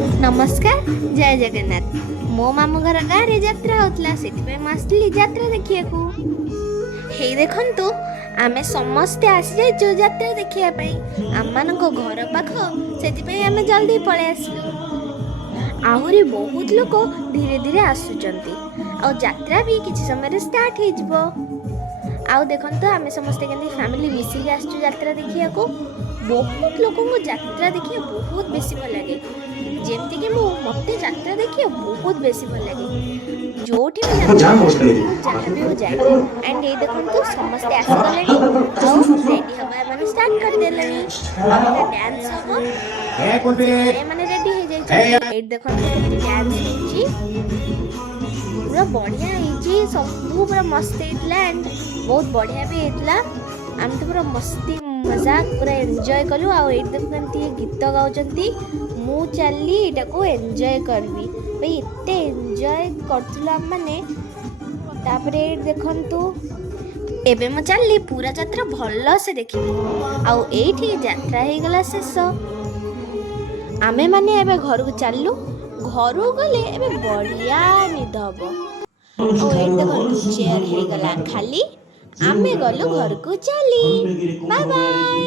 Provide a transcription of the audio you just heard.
नमस्कार जय जगन्नाथ। मो मामू घर गाँव रे यात्रा होतला सेति मैं आसली यात्रा देखिया को। हे देखंतु आमे समस्ते आसी जाइछु यात्रा देखिया पई। आम्मानको घर पाख सेति पई आमे जल्दी पळे आसलु। आहुरी बहुत लोक धीरे धीरे आसुचंती आ यात्रा भी किछि समय रे स्टार्ट हे जिवो। आउ देखंतु आमे समस्ते केंदी फैमिली मिसिक आसछु यात्रा देखिया को। बहुत लोगों को यात्रा देखिए बहुत बेसी भल लगे जेमती कि मते यात्रा देखिए बहुत बेसी भल लगे जोठी भी जहाँ भी हो जाए। एंड ये देखो समस्ते आसगले रेडी हवा माने स्टार्ट कर देले डांस हो ए माने रेडी हो जाई। ए देखो डांस होची पूरा बढ़िया होची सब पूरा मस्त हेतला एंड बहुत बढ़िया भी हेतला। आम तो पूरा मस्ती मजाक पूरा एंजॉय कलु। आ देखते गीत गाँच मु चली यहाँ को एंजॉय करबी भाई एते एंजॉय करथुला माने। तापरे देखंतु एबे म चलली पूरा यात्रा भल से देखिली। आउ एठी यात्रा हे गला शेष। आमे माने एबे घर को चललु। घर गले एबे बढ़िया निद हबो। ओ एठी देखंतु चेयर हे गला खाली। आमे गलु घर को चली। Bye bye.